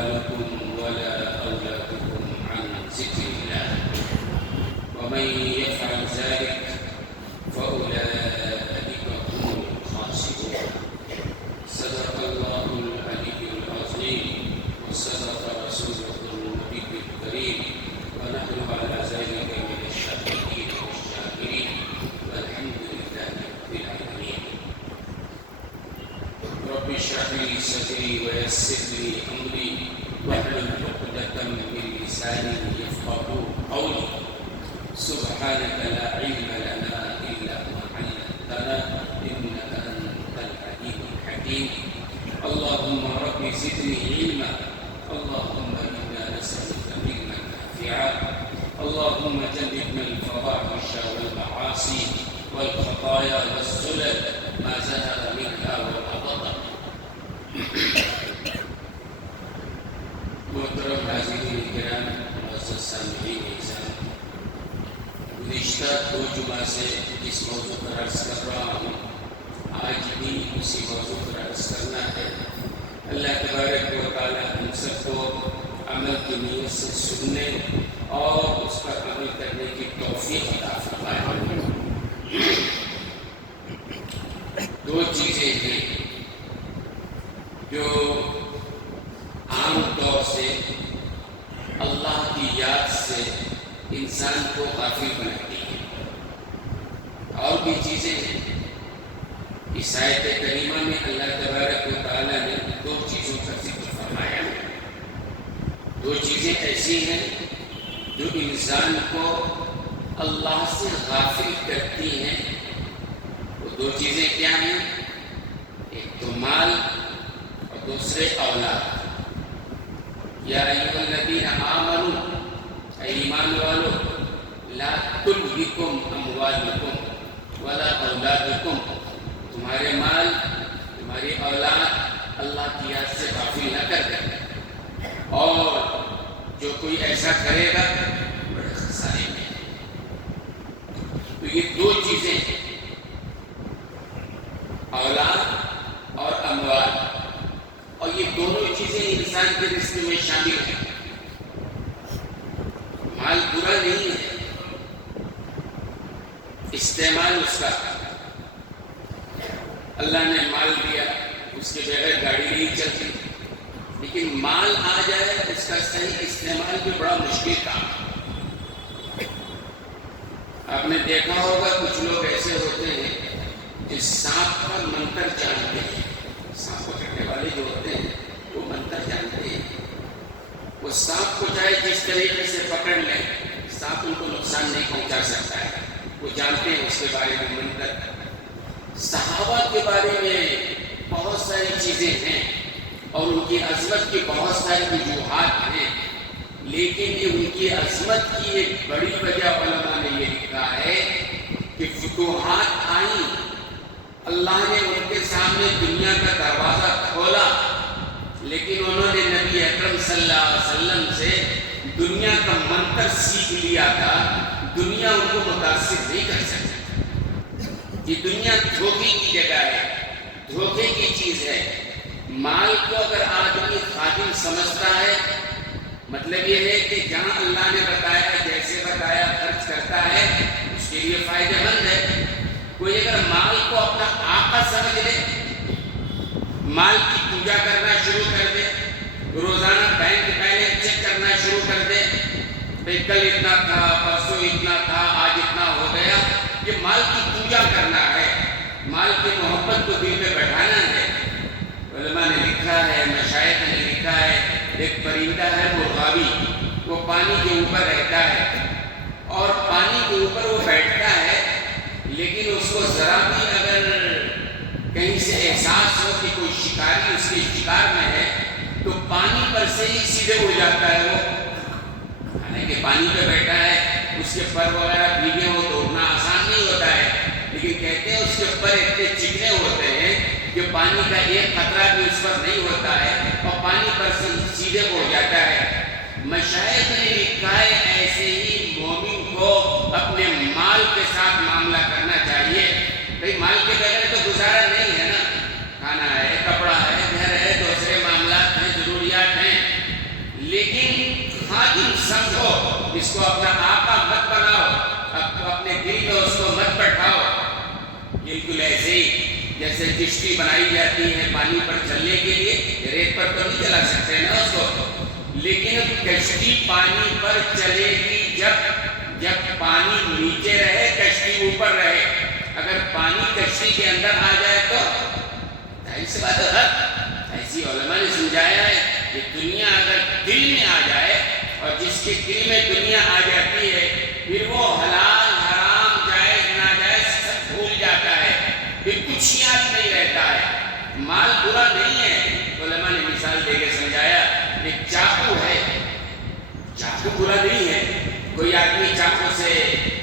أموالكم ولا أولادكم عن ذكر الله ومن يفعل ذلك فأولئك هم الخاسرون. صدق الله العلي العظيم وصدق رسوله النبي الكريم ونحن على ذلك من الشاكرين والشاكرين والحمد لله رب العالمين. رب اشرح لي صدري ويسر لي أمري واحلل عقدة من لساني يفقهوا قولي. سبحانك لا علم لنا إلا ما علمتنا إنك أنت العليم الحكيم. اللهم رب زدني علما. اللهم إنا نسألك علما نافعا. اللهم جنبنا الفواحش والمعاصي والخطايا والزلل ما ظهر منها وما بطن. محترم حاضرین کرام، معزز سامعین اعزاز، گزشتہ 2 جمعہ سے جس موضوع پر عرض کر رہا ہوں آج بھی اسی موضوع پر عرض کرنا ہے. اللہ تبارک و تعالی ہم سب کو عمل کی نیت سے سننے اور اس پر عمل کرنے کی توفیق عطا فرمائے. 2 چیزیں ہیں جو عام طور سے اللہ کی یاد سے انسان کو غافل بناتی ہیں. اور بھی چیزیں ہیں. اس آیت کریمہ میں اللہ تبارک و تعالیٰ نے 2 چیزوں کا ذکر فرمایا. 2 چیزیں ایسی ہیں جو انسان کو اللہ سے غافل کرتی ہیں. وہ 2 چیزیں کیا ہیں؟ ایک تو مال اور دوسرے اولاد. یا ایھا الذین آمنوا، اے ایمان والو، لا تلہکم اموالکم ولا اولادکم، تمہارے مال تمہاری اولاد اللہ کی یاد سے غافل نہ کر دے. اور جو کوئی ایسا کرے گا بڑے خسارے میں. تو یہ 2 چیزیں ہیں، اولاد اور اموال، اور یہ دونوں چیزیں انسان کے رزق میں شامل ہیں. مال برا نہیں ہے، استعمال اس کا. اللہ نے مال دیا، اس کے بغیر گاڑی نہیں چلتی. لیکن مال آ جائے اس کا صحیح استعمال بھی بڑا مشکل کام ہے. آپ نے دیکھا ہوگا کچھ لوگ ایسے ہوتے ہیں جو سانپ کا منتر جانتے ہیں. سانپ پکڑنے والے جو ہوتے ہیں وہ منتر جانتے ہیں. وہ سانپ کو چاہے جس طریقے سے پکڑ لیں، سانپ ان کو نقصان نہیں پہنچا سکتا ہے. وہ جانتے ہیں اس کے بارے میں منتر. صحابہ کے بارے میں بہت ساری چیزیں ہیں اور ان کی عظمت کی بہت ساری وجوہات ہیں. لیکن یہ ان کی عظمت کی ایک بڑی وجہ علماء نے یہ لکھا ہے کہ فتوحات آئیں، اللہ نے ان کے سامنے دنیا کا دروازہ کھولا، لیکن انہوں نے نبی اکرم صلی اللہ علیہ وسلم سے دنیا کا منتر سیکھ لیا تھا. دنیا ان کو متاثر نہیں کر سکتی. یہ دنیا دھوکے کی جگہ ہے، دھوکے کی چیز ہے. مال کو اگر آدمی خادم سمجھتا ہے، مطلب یہ ہے کہ جہاں اللہ نے بتایا جیسے بتایا خرچ کرتا ہے، اس کے لیے فائدہ مند ہے. کوئی اگر مال کو اپنا آقا سمجھ لے، مال کی پوجا کرنا شروع کر دے، روزانہ بینک بیلنس چیک کرنا شروع کر دے، بھئی کل اتنا تھا، پرسوں اتنا تھا، آج اتنا ہو گیا، یہ مال کی پوجا کرنا ہے. مال کی محبت کو دل میں بٹھانا ہے. علماء نے لکھا ہے، مشائخ نے لکھا ہے، ایک پرندہ ہے مرغاوی، وہ پانی کے اوپر رہتا ہے اور پانی کے اوپر وہ بیٹھتا ہے. لیکن اس کو ذرا بھی اگر کہیں سے احساس ہو کہ کوئی شکاری اس کے شکار میں ہے تو پانی پر سے ہی سیدھے اڑ جاتا ہے. وہ حالانکہ پانی پہ بیٹھا ہے، اس کے پر وغیرہ بھیگے ہو تو اڑنا آسان نہیں ہوتا ہے. لیکن کہتے ہیں اس کے پر اتنے چکنے ہوتے ہیں کہ پانی کا ایک قطرہ بھی اس پر نہیں ہوتا ہے اور پانی پر سے سیدھے اڑ جاتا ہے. مشائخ نے لکھا ہے ایسے ہی مومن کو اپنے مال کے ساتھ معاملہ کرنا چاہیے. بھئی مال کے بغیر تو گزارا نہیں ہے نا. کھانا ہے، کپڑا ہے، گھر ہے، دوسرے معاملات ہیں، ضروریات ہیں. خادم سمجھو، اس کو اپنا آقا مت بناؤ، اپنے دل میں اس کو مت بٹھاؤ۔ بالکل ایسے ہی جیسے کشتی بنائی جاتی ہے پانی پر چلنے کے لیے، ریت پر تو نہیں چلا سکتے نا اس کو، لیکن کشتی پانی پر چلے گی جب پانی نیچے رہے، کشتی اوپر رہے۔ اگر پانی کشتی کے اندر آ جائے تو ظاہر سی بات ہے، ایسی علماء نے سمجھایا ہے کہ دنیا اگر دل میں آ جائے، اور جس کے دل میں دنیا آ جاتی ہے پھر وہ حلال حرام جائز ناجائز سب بھول جاتا ہے، پھر کچھ یاد نہیں رہتا ہے۔ مال برا نہیں ہے، علماء نے مثال دے کے سمجھایا، ایک چاقو ہے، چاقو برا نہیں ہے۔ کوئی آدمی چاقو سے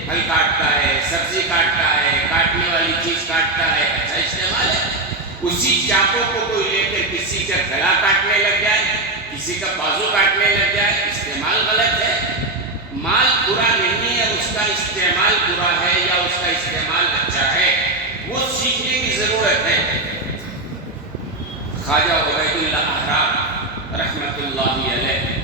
پھل کاٹتا ہے، سبزی کاٹتا ہے، کاٹنے والی چیز کاٹتا ہے، اچھا استعمال ہے۔ اسی چاقو کو کوئی لے کر کسی کا گلا کاٹنے لگ جائے، کسی کا بازو کاٹنے لگ جائے، استعمال غلط ہے۔ مال برا نہیں ہے، اس کا استعمال برا ہے یا اس کا استعمال اچھا ہے، وہ سیکھنے کی ضرورت ہے۔ خواجہ عبید اللہ احرار رحمۃ اللہ علیہ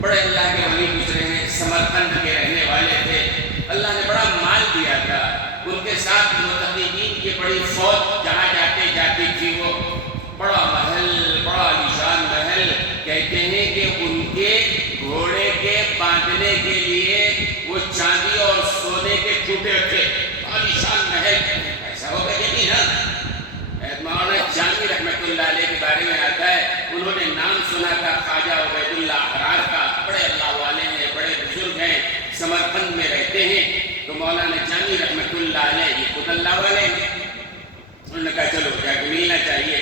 بڑے اللہ کے ولی گزرے ہیں، سمرقند کے رہنے والے تھے، اللہ نے بڑا مال دیا تھا، ان کے ساتھ متقین کی بڑی فوج جہاں جاتی تھی، وہ بڑا محل، بڑا عالیشان محل، کہتے ہیں کہ ان کے گھوڑے کے باندھنے کے لیے وہ چاندی اور سونے کے ٹوٹے تھے، عالیشان محل، ایسا ہوگا کہ نہیں نا؟ مولانا جامی رحمۃ اللہ علیہ کے بارے میں آتا ہے، انہوں نے نام سنا تھا خواجہ عبید اللہ احرار کا، بڑے اللہ والے ہیں، بڑے بزرگ ہیں، سمرقند میں رہتے ہیں۔ تو مولانا جامی رحمۃ اللہ علیہ یہ خود اللہ والے ہیں، انہوں نے کہا چلو جا کے ملنا چاہیے،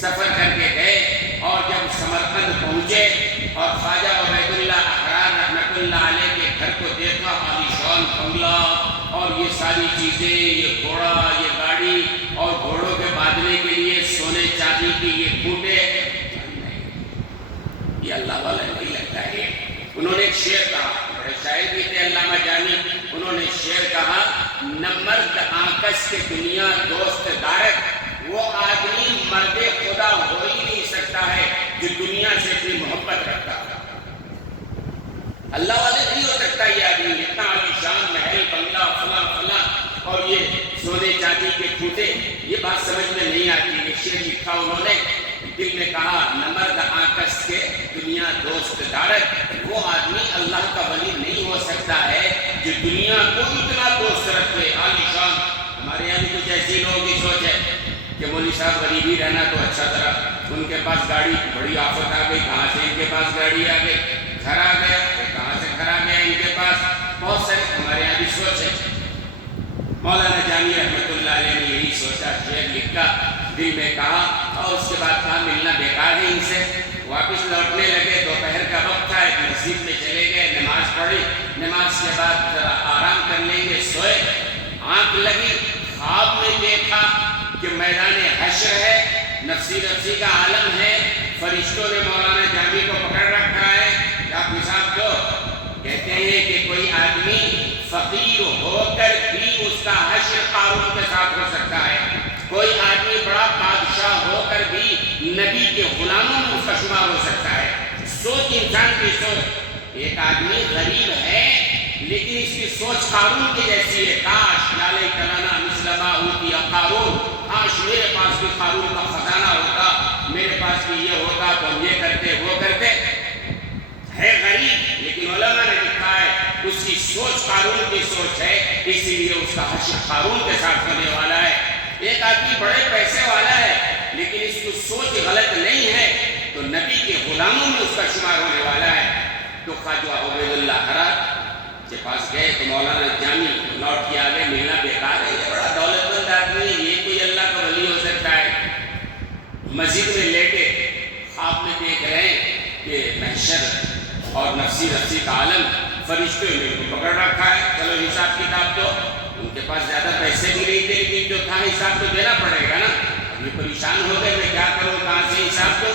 سفر کر کے گئے، اور جب سمرقند پہنچے اور خواجہ عبید اللہ احرار رحمۃ اللہ علیہ کے گھر کو دیکھا، عالیشان بنگلہ اور یہ ساری چیزیں، یہ گھوڑا، یہ گاڑی، اور گھوڑوں کے باندھنے کے لیے سونے چاندی کی یہ کھوٹے، یہ اللہ والا نہیں لگتا ہے۔ انہوں نے ایک شعر کہا، بڑے شاعر بھی تھے علامہ جامی، انہوں نے شعر کہا، نہ مرد آکس کے دنیا دوست دارت، وہ آدمی مرد خدا ہو ہی نہیں سکتا ہے جو دنیا سے اپنی محبت رکھتا ہے۔ اللہ والے نہیں ہو سکتا یہ آدمی، اتنا عالیشان محل، بنگلہ، فلاں فلاں، اور یہ سونے چاندی کے کھوٹے، یہ بات سمجھ میں نہیں آتی۔ یہ شعر لکھا انہوں نے، دل میں کہا، نہ مرد آکس کے دنیا دوست دارت، وہ آدمی اللہ کا ولی نہیں ہو سکتا ہے جو دنیا کو اتنا دوست رکھے، عالیشان۔ ہمارے یہاں بھی کچھ ایسی لوگوں کی سوچ ہے کہ مولوی صاحب غریب ہی رہنا تو اچھا طرح، ان کے پاس گاڑی، بڑی آفت آ گئی، کہاں سے ان کے پاس گاڑی آ گئی، گھر آ گیا، کہاں سے گھر آ گیا ان کے پاس، بہت سارے ہمارے یہاں بھی سوچ ہے۔ مولانا جامی رحمۃ اللہ علیہ نے یہی سوچا، شعر لکھا، دل میں کہا، اور اس کے بعد کہا ملنا بیکار ہے ان سے۔ واپس لوٹنے لگے، دوپہر کا وقت تھا، ایک مسجد میں چلے گئے، نماز پڑھی، نماز کے بعد ذرا آرام کر لیں گے، سوئے، آنکھ لگی، خواب میں دیکھا کہ میدان حشر ہے، نفسی نفسی کا عالم ہے، فرشتوں نے مولانا جامی کو پکڑ رکھا ہے، آپ حساب دو۔ کہتے ہیں کہ کوئی آدمی فقیر ہو کر بھی اس کا حشر قارون کے ساتھ ہو سکتا ہے، کوئی آدمی بڑا بادشاہ ہو کر بھی نبی کے غلاموں میں اس کا شمار ہو سکتا ہے۔ سوچ انسان کی سوچ، ایک آدمی غریب ہے لیکن اس کی سوچ قارون کی جیسی ہے، کاش یا لیتنا مثل ما اوتی قارون، کاش میرے پاس بھی قارون کا خزانہ ہوتا، میرے پاس بھی یہ ہوتا تو ہم یہ کرتے وہ کرتے۔ ہے غریب لیکن علماء نے لکھا ہے اس کی سوچ قارون کی سوچ ہے، اسی لیے اس کا حشر قارون کے ساتھ ہونے والا ہے۔ ایک آدمی بڑے پیسے والا ہے لیکن اس کی سوچ غلط نہیں ہے تو نبی کے غلاموں میں اس کا شمار ہونے والا ہے۔ تو خواجہ عبید اللہ احرار کے پاس گئے تو مولانا جامی لوٹ کے آگے، ملنا بیکار ہے، یہ بڑا دولت مند آدمی ہے، یہ کوئی اللہ کا ولی ہو سکتا ہے۔ مسجد میں لیٹے خواب میں دیکھ رہے ہیں کہ محشر اور نفسی نفسی کا عالم، فرشتوں نے ان کو پکڑ رکھا ہے، چلو حساب کتاب دو۔ ان کے پاس زیادہ پیسے بھی نہیں تھے لیکن جو تھا حساب تو دینا پڑے گا نا۔ یہ پریشان ہو گئے، میں کیا کروں، کہاں سے حساب دو۔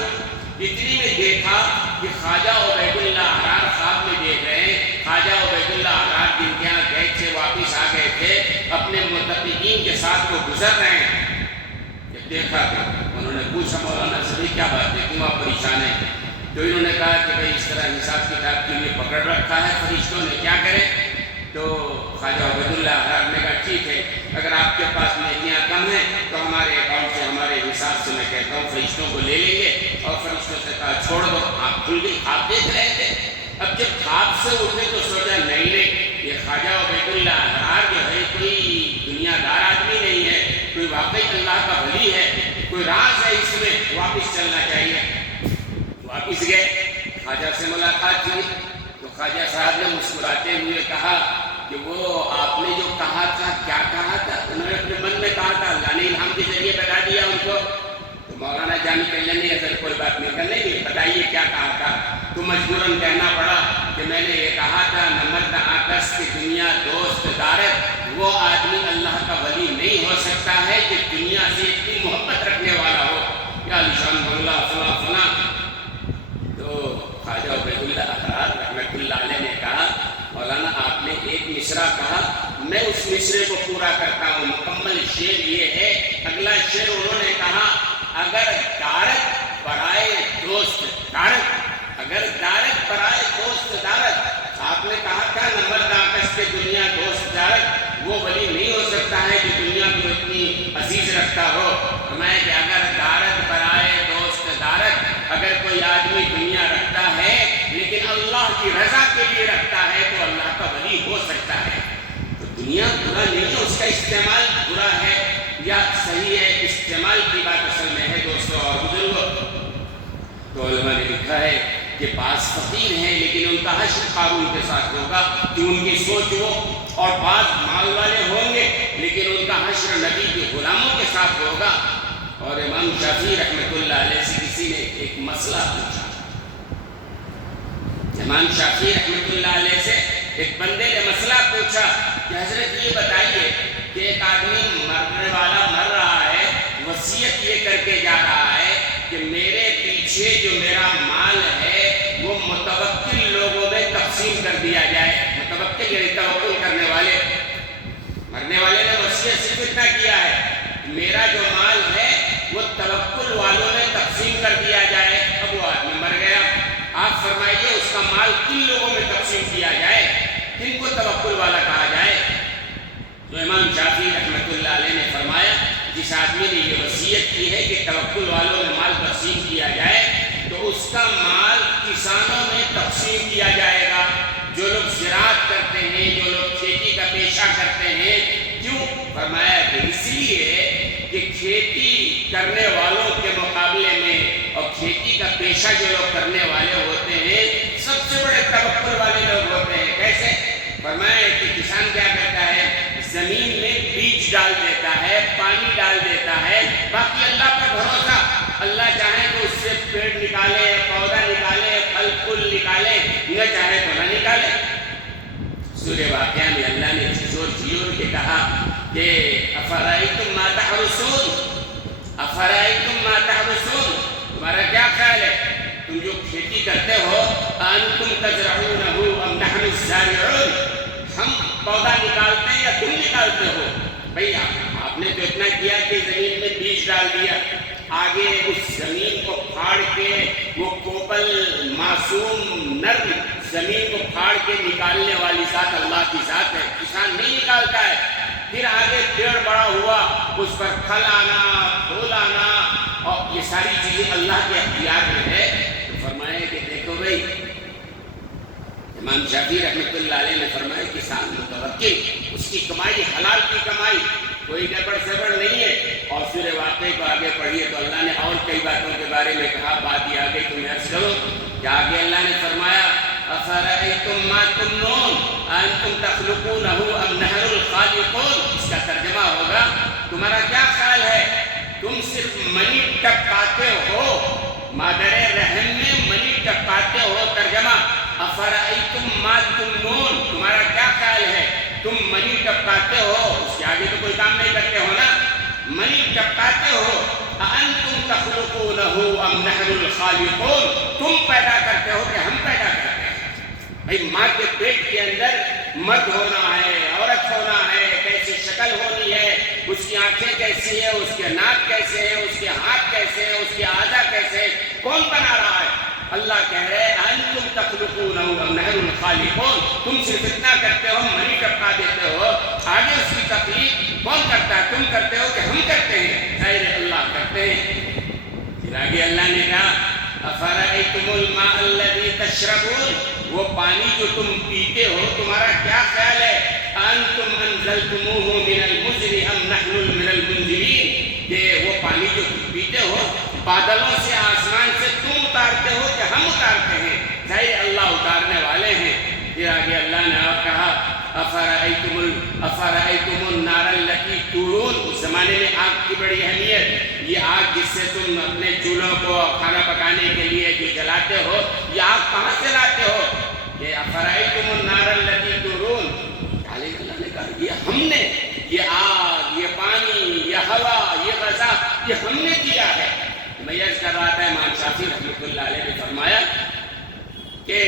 اتنی میں دیکھا کہ خواجہ عبید اللہ احرار خواب میں دیکھ رہے ہیں، خواجہ عبید اللہ احرار جن کے یہاں گئے تھے واپس آ گئے تھے، اپنے متقین کے ساتھ وہ گزر رہے ہیں۔ جب دیکھا تو انہوں نے پوچھا، مولانا سے کیا بات ہے، کیوں آپ پریشان ہیں؟ تو انہوں نے کہا کہ بھئی اس طرح حساب کتاب کے لیے پکڑ رکھا ہے فرشتوں نے، کیا کریں؟ تو خواجہ عبید اللہ احرار نے کہا ٹھیک ہے، اگر آپ کے پاس نیکیاں کم ہیں تو ہمارے اکاؤنٹ سے ہمارے حساب سے میں کہتا ہوں فرشتوں کو لے لیں گے، اور فرشتوں سے کہا چھوڑ دو۔ آپ کھل گئی، آپ دیکھ رہے تھے۔ اب جب خواب سے اٹھے تو سوچا نہیں یہ خواجہ عبید اللہ احرار جو ہے کوئی دنیا دار آدمی نہیں ہے، کوئی واقعی اللہ کا ولی ہے، کوئی راز ہے اس میں، واپس چلنا چاہیے۔ واپس گئے، خواجہ سے ملاقات ہوئی تو خواجہ صاحب نے مسکراتے ہوئے کہا کہ وہ آپ نے جو کہا تھا، کیا کہا تھا؟ انہوں نے اپنے من میں کہا تھا، اللہ نے الہام کے ذریعے بتا دیا ان کو۔ تو مولانا جان کہنے نہیں اگر کوئی بات نہیں کرنے کی، بتائیے کیا کہا تھا؟ تو مجبوراً کہنا پڑا کہ میں نے یہ کہا تھا نمرد آکس کی دنیا دوست دارت، وہ آدمی اللہ کا ولی نہیں ہو سکتا ہے کہ دنیا سے اتنی محبت رکھنے والا ہو، یا علیشان بنگلہ فلاں فلاں۔ تو خواجہ عبید اللہ احرار رحمۃ اللہ علیہ نے کہا مولانا آپ نے ایک مصرع کہا، میں اس مصرے کو پورا کرتا ہوں، مکمل شعر یہ ہے۔ اگلا شعر انہوں نے کہا اگر دارت برائے دوست دارت، اگر دارت برائے دوست دارت، آپ نے کہا تھا نمبر آکس کے دنیا دوست دارت، وہ ولی نہیں ہو سکتا ہے جو دنیا کو اتنی عزیز رکھتا ہو۔ فرمایا کہ اگر دارت برائے دوست دارت، اگر کوئی آدمی دنیا رکھتا ہے لیکن اللہ کی رضا کے لیے رکھتا ہے تو اللہ کا ولی ہو سکتا ہے۔ تو دنیا برا نہیں ہے، اس کا استعمال برا ہے یا صحیح ہے، استعمال کی بات اصل میں ہے دوستوں اور بزرگوں۔ تو علماء نے لکھا ہے کہ بعض فقیر ہیں لیکن ان کا حشر قارون کے ساتھ ہوگا کہ ان کی سوچ ہو، اور بعض مال والے ہوں گے لیکن ان کا حشر نبی کے غلاموں کے ساتھ ہوگا۔ اور امام شافعی رحمۃ اللہ علیہ سے کسی نے ایک مسئلہ پوچھا، امام شافعی رحمۃ اللہ علیہ سے ایک بندے نے مسئلہ پوچھا کہ حضرت یہ بتائیے کہ ایک آدمی مرنے والا مر رہا ہے، وصیت یہ کر کے جا رہا ہے کہ میرے پیچھے جو میرا مال ہے وہ متوکل لوگوں میں تقسیم کر دیا جائے۔ متوکل یعنی توکل کرنے والے، مرنے والے نے وصیت صرف اتنا کیا ہے میرا جو مال ہے وہ توکل والوں میں تقسیم کر دیا جائے۔ اب وہ آدمی مر گیا، آپ فرمائیے اس کا مال کن لوگوں میں تقسیم کیا جائے، کن کو توکل والا کہا جائے؟ تو امام شافعی رحمۃ اللہ علیہ نے فرمایا جس آدمی نے یہ وصیت کی ہے کہ توکل والوں میں مال تقسیم کیا جائے تو اس کا مال کسانوں میں تقسیم کیا جائے گا، جو لوگ زراعت کرتے ہیں، جو لوگ کھیتی کا پیشہ کرتے ہیں۔ کیوں؟ فرمایا کہ اس لیے کہ کھیتی کرنے والوں کے مقابلے میں اور کھیتی کا پیشہ جو لوگ کرنے والے ہوتے ہیں سب سے بڑے توکل والے لوگ ہوتے ہیں۔ کیسے؟ فرمایا کہ کسان کیا کرتا ہے، زمین میں بیج ڈال دیتا ہے، پانی ڈال دیتا ہے، باقی اللہ پر بھروسہ، اللہ چاہے تو اس سے پیڑ نکالے، پودا نکالے، پھل پھول نکالے، نہ چاہے تو نہ نکالے۔ سورہ واقعہ میں اللہ نے جھجور کے کہا کہ افرائیتم ما تحرثون، افرائیتم ما تحرثون، تمہارا کیا خیال ہے تم جو کھیتی کرتے ہو، انتم تزرعونہ ام نحن الزارعون، ہم پودا نکالتے ہیں یا تم نکالتے ہو؟ بھئی آپ نے تو اتنا کیا کہ زمین میں بیج ڈال دیا، آگے اس زمین کو پھاڑ کے وہ کوپل معصوم نرم زمین کو پھاڑ کے نکالنے والی ذات اللہ کی ذات ہے، کسان نہیں نکالتا ہے۔ پھر آگے پیڑ بڑا ہوا، اس پر پھل آنا، پھول آنا، اور یہ ساری چیزیں اللہ کے اختیار میں ہے۔ تو فرمایا کہ دیکھو بھائی، امام شافعی رحمۃ اللہ علیہ نے فرمایا کسان متوکل، اس کی کمائی حلال کی کمائی، کوئی گڑبڑ سڑبڑ نہیں ہے۔ اور سورہ واقعے کو آگے پڑھیے تو اللہ نے اور کئی باتوں کے بارے میں کہا، بات یہ آگے تمہیں عرض کرو کہ آگے اللہ نے فرمایا افرأیتم ما تمنون انتم تخلقونہ ام نحن الخالقون، اس کا ترجمہ ہوگا تمہارا کیا خیال ہے تم صرف منی ٹپکاتے ہو، مادر رحم میں منی ٹپکاتے ہو۔ ترجمہ افرأیتم ما تمنون، تمہارا کیا خیال ہے تم منی ٹپکاتے ہو، اس کے آگے تو کوئی کام نہیں کرتے ہو نا، منی ٹپکاتے ہو، انتم تخلقونہ ام نحن الخالقون، تم پیدا کرتے ہو کہ ہم پیدا کرتے ہیں؟ بھئی ماں کے پیٹ کے اندر مرد ہونا ہے، عورت ہونا ہے، کیسی شکل ہونی ہے، اس کی آنکھیں کیسی ہے، اس کے ناک کیسے ہے، اس کے ہاتھ کیسے ہے، اس کے اعضاء کیسے ہے، کون بنا رہا ہے؟ اللہ کہہ رہے انتم تخلقون ام نحن الخالقون، تم صرف اتنا کرتے ہو، منی ٹپکا دیتے ہو، آگے اس کی تخلیق کون کرتا ہے؟ تم کرتے ہو کہ ہم کرتے ہیں؟ ظاہر اللہ کرتے ہیں۔ پھر آگے اللہ نے کہا افرأیتم الماء الذی تشربون، وہ پانی جو تم پیتے ہو تمہارا کیا خیال ہے؟ انتم انزلتموہ من المزن ام نحن من المنزلین، کہ وہ پانی جو تم پیتے ہو بادلوں سے، آسمان سے تم اتارتے ہو کہ ہم اتارتے ہیں؟ ظاہر اللہ اتارنے والے ہیں۔ پھر آگے اللہ نے اور کہا افرأیتم النار التی تورون، اس زمانے میں آگ کی بڑی اہمیت، یہ آگ جس سے تم اپنے چولہوں کو کھانا پکانے کے لیے جو جلاتے ہو، یہ آگ کہاں سے لاتے ہو؟ یہ افرأیتم النار التی تورون، اللہ نے کہا یہ ہم نے، یہ آگ، یہ پانی، یہ ہوا، یہ غذا، یہ ہم نے دیا ہے۔ میں عرض کر رہا تھا امام شافعی رحمۃ اللہ علیہ نے فرمایا کہ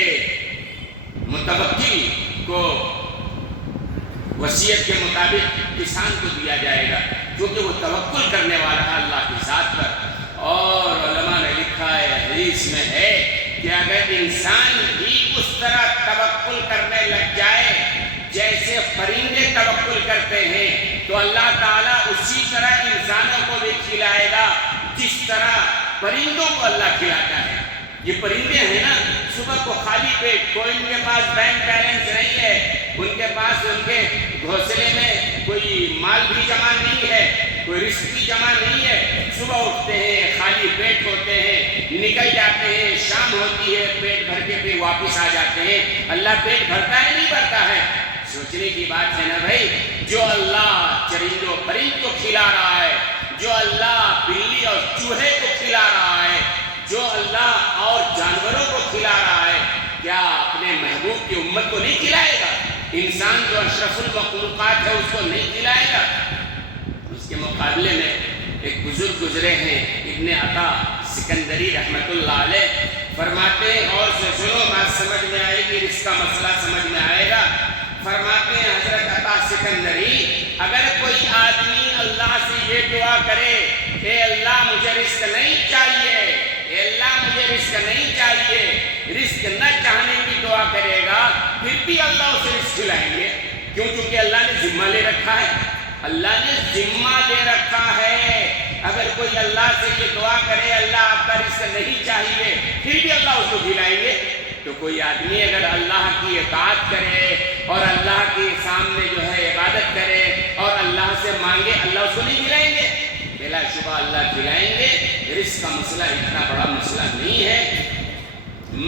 متوکل کو وصیت کے مطابق کسان کو دیا جائے گا، کیونکہ وہ توکل کرنے والا ہے اللہ کی ذات پر۔ اور علماء نے لکھا ہے، حدیث میں ہے کہ اگر انسان بھی اس طرح توکل کرنے لگ جائے جیسے پرندے توکل کرتے ہیں، تو اللہ تعالیٰ اسی طرح انسانوں کو بھی کھلائے گا جس طرح پرندوں کو اللہ کھلاتا ہے۔ یہ پرندے ہیں نا، صبح کو خالی پیٹ، کوئی ان کے پاس بینک بیلنس نہیں ہے، ان کے پاس ان کے گھونسلے میں کوئی مال بھی جمع نہیں ہے، کوئی رزق بھی جمع نہیں ہے، صبح اٹھتے ہیں خالی پیٹ ہوتے ہیں، نکل جاتے ہیں، شام ہوتی ہے پیٹ بھر کے پھر واپس آ جاتے ہیں۔ اللہ پیٹ بھرتا ہے نہیں بھرتا ہے؟ سوچنے کی بات ہے نا بھائی، جو اللہ چرند و پرند کو کھلا رہا ہے، جو اللہ بلی اور چوہے کو کھلا رہا ہے، جو اللہ اور جانوروں کو کھلا رہا ہے، کیا اپنے محبوب کی امت کو نہیں کھلائے گا؟ انسان جو اشرف المخلوقات ہے اس کو نہیں کھلائے گا؟ اس کے مقابلے میں ایک بزرگ گزرے ہیں ابن عطا سکندری رحمۃ اللہ علیہ، فرماتے ہیں، اور سے سنو بات سمجھ میں آئے گی، اس کا مسئلہ سمجھ میں آئے گا۔ فرماتے ہیں حضرت عطا سکندری، اگر کوئی آدمی اللہ سے یہ دعا کرے اے اللہ مجھے رزق نہیں چاہیے، اے اللہ مجھے رزق نہیں چاہیے، رزق نہ چاہنے کی دعا کرے گا، پھر بھی اللہ اسے رزق کھلائیں گے۔ کیوں؟ کیونکہ اللہ نے ذمہ لے رکھا ہے، اللہ نے ذمہ لے رکھا ہے۔ اگر کوئی اللہ سے یہ دعا کرے اللہ آپ کا رزق نہیں چاہیے، پھر بھی اللہ اس کو کھلائیں گے۔ تو کوئی آدمی اگر اللہ کی اطاعت کرے اور اللہ کے سامنے جو ہے عبادت کرے اور اللہ سے مانگے، اللہ اس کو نہیں کھلائیں گے؟ بلا شبہ اللہ کھلائیں گے۔ رزق کا مسئلہ اتنا بڑا مسئلہ نہیں ہے،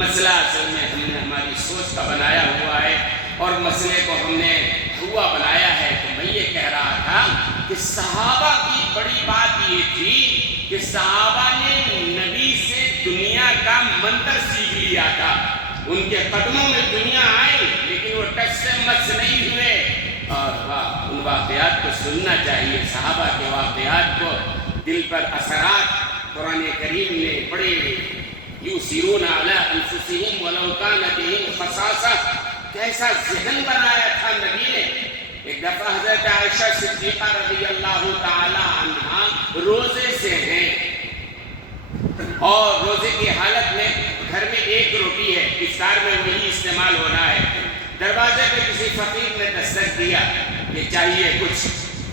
مسئلہ اصل میں ہم نے ہماری سوچ کا بنایا ہوا ہے اور مسئلے کو ہم نے ہوا بنایا ہے۔ تو میں یہ کہہ رہا تھا کہ صحابہ کی بڑی بات یہ تھی کہ صحابہ نے نبی سے دنیا کا منتر سیکھ لیا تھا، ان کے قدموں میں دنیا آئی لیکن وہ ٹچ سے مس نہیں ہوئے، اور ان واقعات کو سننا چاہیے، صحابہ کے واقعات کو، دل پر اثرات قرآن کریم نے بڑے یُؤْثِرُونَ عَلَىٰ أَنفُسِهِمْ وَلَوْ كَانَ بِهِمْ خَصَاصَةٌ، کیسا ذہن بنایا تھا نبی نے۔ ایک دفعہ حضرت عائشہ صدیقہ رضی اللہ تعالی عنہا روزے سے ہیں اور روزے کی حالت میں گھر میں ایک روٹی ہے، افطار میں وہی استعمال ہونا ہے۔ دروازے پہ کسی فقیر نے دستک دیا کہ چاہیے کچھ،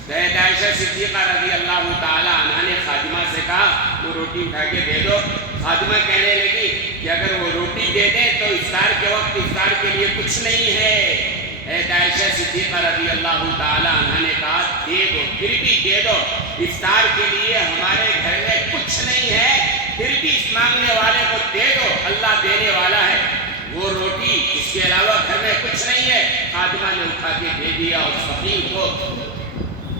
حضرت عائشہ صدیقہ رضی اللہ تعالی عنہا نے خادمہ سے کہا وہ روٹی اٹھا کے دے دو۔ خادمہ کہنے لگی کہ اگر وہ روٹی دے دیں تو افطار کے وقت افطار کے لیے کچھ نہیں ہے۔ حضرت عائشہ صدیقہ رضی اللہ تعالی عنہا نے کہا دے دو، پھر بھی دے دو، افطار کے لیے ہمارے گھر میں کچھ نہیں ہے، پھر بھی اس مانگنے والے کو دے دو، اللہ دینے والا ہے۔ وہ روٹی اس کے علاوہ گھر میں کچھ نہیں ہے، خادمہ نے اٹھا کے دے دیا اس فقیر کو۔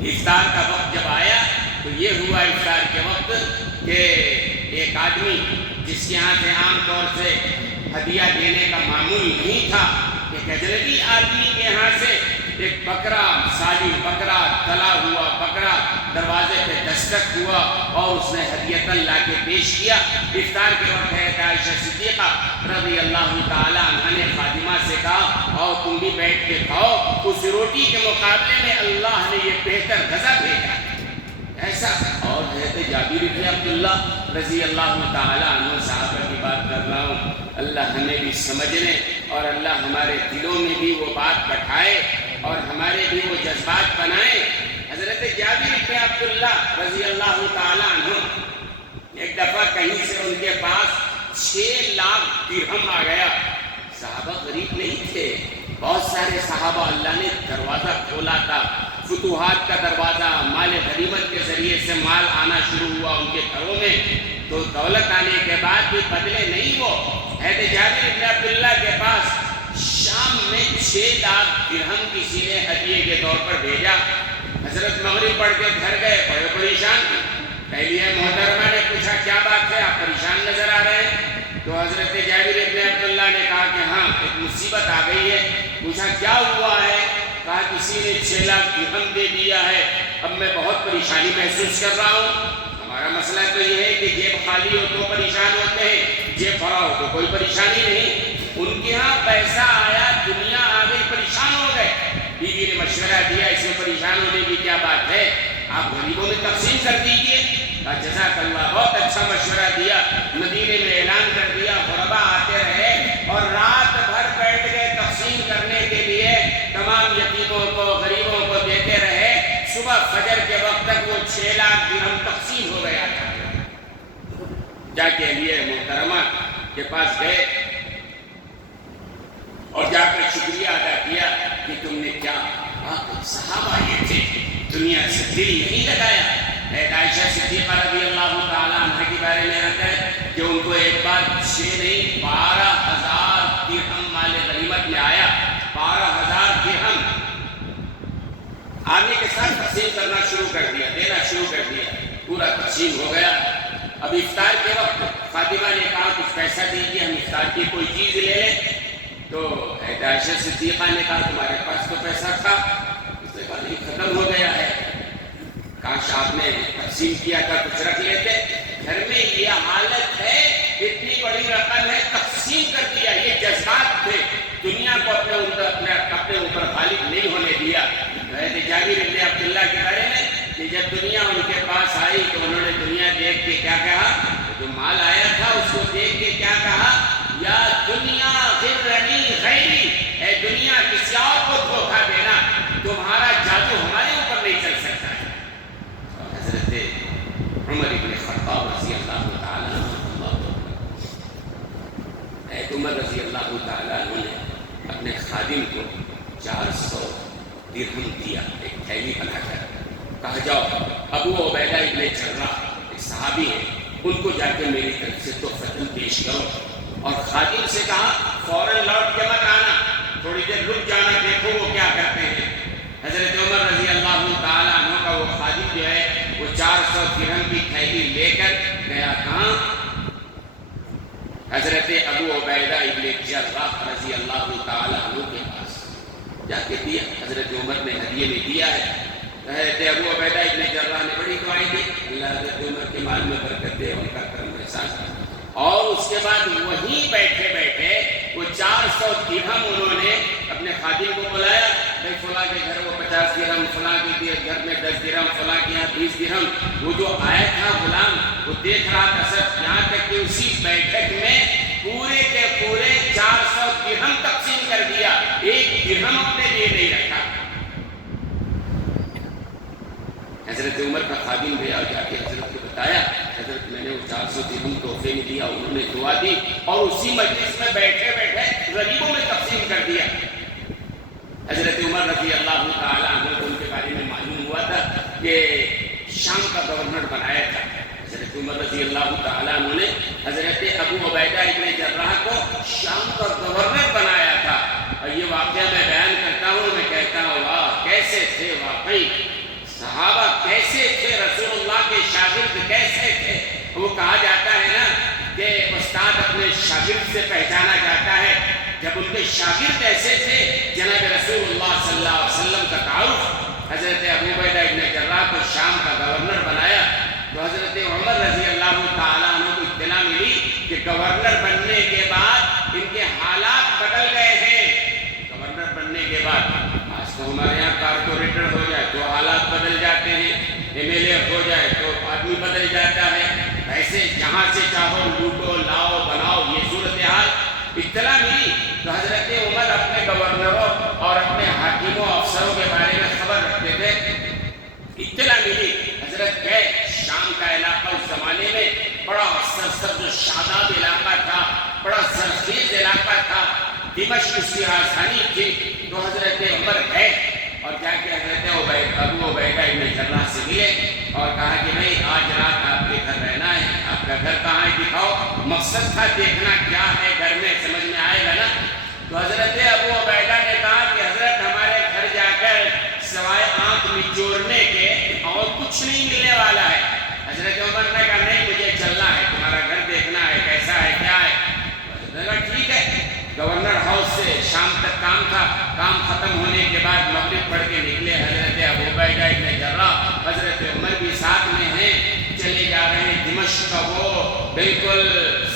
افطار کا وقت جب آیا تو یہ ہوا افطار کے وقت کہ ایک آدمی جس کے یہاں سے عام طور سے ہدیہ دینے کا معمول نہیں تھا، ایک اجنبی آدمی کے یہاں سے ایک بکرا، سالی بکرا، تلا ہوا بکرا دروازے پہ دستک ہوا اور اس نے ہدیۃً لا کے پیش کیا۔ افطار کے وقت ہے عائشہ صدیقہ رضی اللہ تعالی عنہا نے خادمہ سے کہا اور تم بھی بیٹھ کے کھاؤ، اس روٹی کے مقابلے میں اللہ نے یہ بہتر غذا بھیجا۔ ایسا اور ہے کہ جابر بن عبداللہ رضی اللہ تعالیٰ عنہ صحابہ کی بات کر رہا ہوں، اللہ ہمیں بھی سمجھنے اور اللہ ہمارے دلوں میں بھی وہ بات بٹھائے اور ہمارے بھی وہ جذبات بنائے۔ حضرت جابر بن عبداللہ رضی اللہ تعالیٰ عنہ ایک دفعہ کہیں سے ان کے پاس 6 لاکھ درہم آ گیا۔ صحابہ غریب نہیں تھے، بہت سارے صحابہ اللہ نے دروازہ کھولا تھا، فتوحات کا دروازہ، مال غنیمت کے ذریعے سے مال آنا شروع ہوا ان کے گھروں میں، تو دولت آنے کے بعد بھی بدلے نہیں وہ۔ حضرت جابر بن عبداللہ کے پاس شام میں 6 لاکھ درہم کسی نے ہدیے کے طور پر بھیجا۔ حضرت مغرب پڑھ کے گھر گئے، بڑے پریشان تھے۔ پہلی محترمہ نے پوچھا کیا بات ہے، آپ پریشان نظر آ رہے ہیں؟ تو حضرت جابر بن عبداللہ نے کہا کہ ہاں ایک مصیبت آ گئی ہے۔ پوچھا کیا ہوا ہے؟ کہا کسی نے 6 لاکھ درہم دے دیا ہے، اب میں بہت پریشانی محسوس کر رہا ہوں۔ ہمارا مسئلہ تو یہ ہے کہ جیب خالی ہو تو پریشان ہوتے ہیں، جیب بھرا ہو تو کوئی پریشانی نہیں۔ ان کے ہاں پیسہ آیا، دنیا آ گئی، پریشان ہو گئے۔ بیوی نے مشورہ دیا اس میں پریشان ہونے کی کیا بات ہے، آپ غریبوں میں تقسیم کر دیجئے۔ کہا جزاک اللہ، بہت اچھا مشورہ دیا۔ مدینے میں اعلان کر دیا، غربا آتے رہے اور رات بھر بیٹھ گئے تقسیم کرنے کے لیے، تمام یتیموں کو غریبوں کو دیتے رہے۔ صبح فجر کے وقت تک وہ 6 لاکھ درہم تقسیم ہو گیا تھا۔ جا کے لیے محترمہ کے پاس گئے اور جا کر شکریہ ادا کیا کہ تم نے کیا، صحابہ یہ تھے، دنیا سے دل نہیں لگایا۔ عائشہ صدیقہ رضی اللہ تعالیٰ عنہ کے بارے میں آتا ہے کہ ان کو ایک بار 6 نہیں 12,000 درہم مال غنیمت میں آیا۔ 12,000 درہم آنے کے ساتھ تقسیم کرنا شروع کر دیا، دینا شروع کر دیا، پورا تقسیم ہو گیا۔ اب افطار کے وقت فاطمہ نے کہا کچھ پیسہ دیجیے، ہم افطار کی کوئی چیز لے لیں۔ تو عائشہ صدیقہ نے کہا تمہارے پاس تو پیسہ تھا؟ اس نے کہا نہیں، ختم ہو گیا ہے۔ کاش آپ نے تقسیم کیا تھا، کچھ رکھ لیتے۔ گھر میں یہ حالت ہے، اتنی بڑی رقم ہے، تقسیم کر دیا۔ یہ جذبات تھے، دنیا کو اپنے اوپر غالب نہیں ہونے دیا۔ حضرت جابر بن عبداللہ کے بارے میں کہ جب دنیا ان کے پاس آئی تو انہوں نے دنیا دیکھ کے کیا کہا، جو مال آیا تھا اس کو دیکھ کے کیا کہا، یا دنیا غرنی غیری، اے دنیا کسی اور کو دھوکہ دینا، تمہارا جادو ہمارے اوپر نہیں چل سکتا ہے۔ حضرت عمر بن خطاب رضی اللہ تعالیٰ عنہ، عمر رضی اللہ تعالیٰ عنہ نے اپنے خادم کو 400 درہم دیا، ایک تھیلی بنا کر، کہا جاؤ ابو عبیدہ ابن جراح ایک صحابی ہے، ان کو جا کے میری طرف سے تحفۃ پیش کرو۔ اور خادم سے کہا فوراً لوٹ کے مت آنا، تھوڑی دیر رک جانا، دیکھو وہ کیا کرتے ہیں۔ حضرت عمر رضی اللہ تعالیٰ عنہ کا وہ خادم جو ہے وہ 400 درہم کی تھیلی لے کر گیا کہاں، حضرت ابو عبیدہ ابن جراح رضی اللہ تعالیٰ عنہ کے پاس جا کے دیا۔ حضرت عمر نے ہدیے میں دیا ہے۔ حضرت ابو عبیدہ ابن جراح نے بڑی دعائیں دی، اللہ حضرت عمر کے مال میں برکت دے، ان کا کرم احسان۔ اور اس کے بعد وہیں بیٹھے بیٹھے وہ 400 درہم انہوں نے اپنے خادم کو بلایا، بھائی فلاں کے گھر وہ 50 درہم، فلاں کے گھر میں 10 درہم، فلاں کے یہاں 20 درہم۔ وہ جو آیا تھا غلام وہ دیکھ رہا تھا سب، یہاں تک کہ اسی بیٹھک میں پورے کے پورے 400 درہم تقسیم کر دیا، ایک درہم اپنے لیے نہیں رکھا۔ حضرت عمر کا خادم گیا جا کے حضرت کو بتایا، حضرت میں نے وہ 400 درہم تحفے میں دیا، انہوں نے دعا دی اور اسی مجلس میں بیٹھے بیٹھے غریبوں میں تقسیم کر دیا۔ حضرت عمر رضی اللہ تعالیٰ عنہ کو ان کے بارے میں معلوم ہوا تھا کہ شام کا گورنر بنایا تھا۔ حضرت عمر رضی اللہ تعالیٰ عنہ نے حضرت ابو عبیدہ ابن جراح کو شام کا گورنر بنایا تھا۔ اور یہ واقعہ میں بیان کرتا ہوں، میں کہتا ہوں واہ کیسے تھے واقعی صحابہ، کیسے تھے رسول اللہ کے شاگرد، کیسے تھے۔ وہ کہا جاتا ہے نا کہ استاد اپنے شاگرد سے پہچانا جاتا ہے، جب ان کے شاگرد ایسے تھے جناب رسول اللہ صلی اللہ علیہ وسلم کا تعارف۔ حضرت ابو عبیدہ ابن جراح کو شام کا گورنر بنایا تو حضرت عمر رضی اللہ تعالیٰ عنہ کو اطلاع ملی کہ گورنر بننے کے بعد ان کے حالات بدل گئے ہیں۔ گورنر بننے کے بعد آج تو ہمارے یہاں کارپوریٹر ہو جائے تو حالات بدل جاتے ہیں، MLA ہو جائے تو آدمی بدل جاتا ہے، ایسے جہاں سے چاہو لوٹو لاؤ بناؤ، یہ صورتحال اطلاع ملی تو حضرت عمر اپنے گورنروں اور اپنے حاکموں افسروں کے بارے میں خبر رکھتے تھے، اطلاع ملی، حضرت گئے شام کا علاقہ اس زمانے میں بڑا سرسبز و شاداب علاقہ تھا، بڑا زرخیز علاقہ تھا، دمشق اس کی راجدھانی تھی، تو حضرت عمر گئے اور جا کے حضرت ابو عبیدہ ابن جراح سے ملے اور کہا کہ بھائی آج رات آپ کے گھر رہنا ہے، آپ کا گھر کہاں ہے دکھاؤ، مقصد تھا دیکھنا کیا ہے گھر میں، سمجھ میں آئے گا نا۔ تو حضرت ابو عبیدہ نے کہا کہ حضرت ہمارے گھر جا کر سوائے آنکھ نچوڑنے کے اور کچھ نہیں ملنے والا ہے۔ حضرت عمر نے کہا نہیں مجھے چلنا ہے، تمہارا گھر دیکھنا ہے کیسا ہے کیا ہے۔ حضرت نے کہا ٹھیک ہے۔ گورنر ہاؤس سے شام تک کام تھا، کام ختم ہونے کے بعد مغرب پڑھ کے نکلے حضرت ابو عبیدہ ابن جراح، حضرت عمر بھی ساتھ میں ہیں، چلے جا رہے ہیں دمشق کا وہ بالکل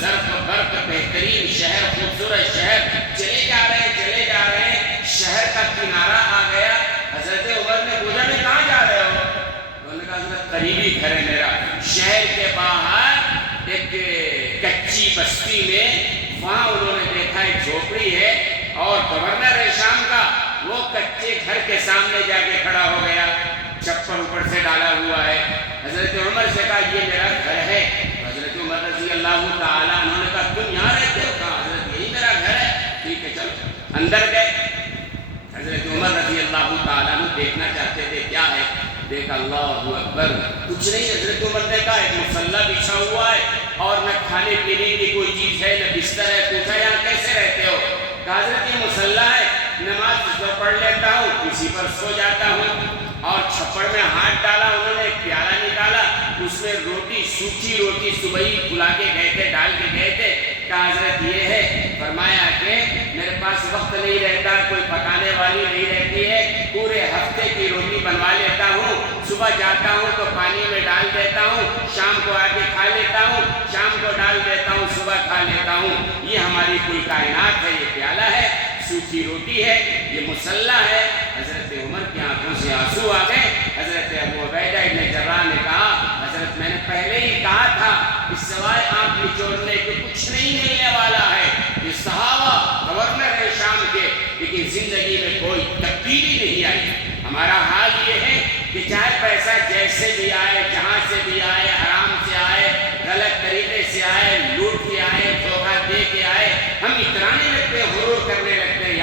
زرق برق بہترین شہر، خوبصورت شہر، چلے جا رہے ہیں، شہر کا کنارہ آ گیا۔ حضرت عمر نے پوچھا میں کہاں جا رہے ہو؟ انہوں نے کہا حضرت قریبی گھر ہے میرا، شہر کے باہر ایک کچی بستی میں، وہاں انہوں نے دیکھا ایک جھوپڑی ہے اور گورنر ہے شام کا، وہ کچے گھر کے سامنے جا کے کھڑا ہو گیا، چپل اوپر سے ڈالا ہوا ہے۔ حضرت عمر سے کہا یہ میرا گھر ہے۔ حضرت عمر رضی اللہ تعالیٰ انہوں نے کہا تم یہاں رہتے ہو؟ کہا حضرت یہی میرا گھر ہے۔ ٹھیک ہے چلو اندر گئے۔ حضرت عمر رضی اللہ تعالیٰ عنہ دیکھنا چاہتے تھے کیا ہے، دیکھا اللہ اکبر کچھ نہیں۔ حضرت عمر نے کہا ایک مصلی بچھا ہوا ہے اور نہ کھانے پینے کی کوئی چیز ہے نہ بستر ہے۔ پوچھا یہاں کیسے رہتے ہو؟ کہا حضرت یہ مصلی ہے، نماز جو پڑھ لیتا ہوں کسی پر سو جاتا ہوں۔ اور چھپڑ میں ہاتھ ڈالا، انہوں نے ایک پیالہ نکالا، اس میں روٹی، سوکھی روٹی صبح ہی کھلا کے گئے تھے، ڈال کے گئے تھے۔ کہا حضرت یہ ہے۔ فرمایا کہ میرے پاس وقت نہیں رہتا، کوئی پکانے والی نہیں رہتی ہے، پورے ہفتے کی روٹی بنوا لیتا ہوں، صبح جاتا ہوں تو پانی میں ڈال دیتا ہوں، شام کو آ کے کھا لیتا ہوں، شام کو ڈال دیتا ہوں، صبح کھا لیتا ہوں۔ یہ ہماری کل کائنات ہے، یہ پیالہ ہے، سوکھی روٹی ہے، یہ مصلی ہے۔ حضرت عمر کی آنکھوں سے آنسو آ گئے۔ حضرت ابو عبیدہ ابن جراح نے کہا حضرت میں نے پہلے ہی کہا تھا اس سوائے آنکھ نچوڑنے کے کچھ نہیں ملنے والا ہے۔ یہ صحابہ گورنر ہے شام کے، لیکن زندگی میں کوئی تبدیلی نہیں آئی۔ ہمارا حال یہ ہے کہ چاہے پیسہ جیسے بھی آئے، جہاں سے بھی آئے، حرام سے آئے، غلط طریقے سے آئے، لوٹ کے آئے، دھوکہ دے کے آئے، ہم اترانے لگتے ہیں، غرور کرنے لگتے ہیں۔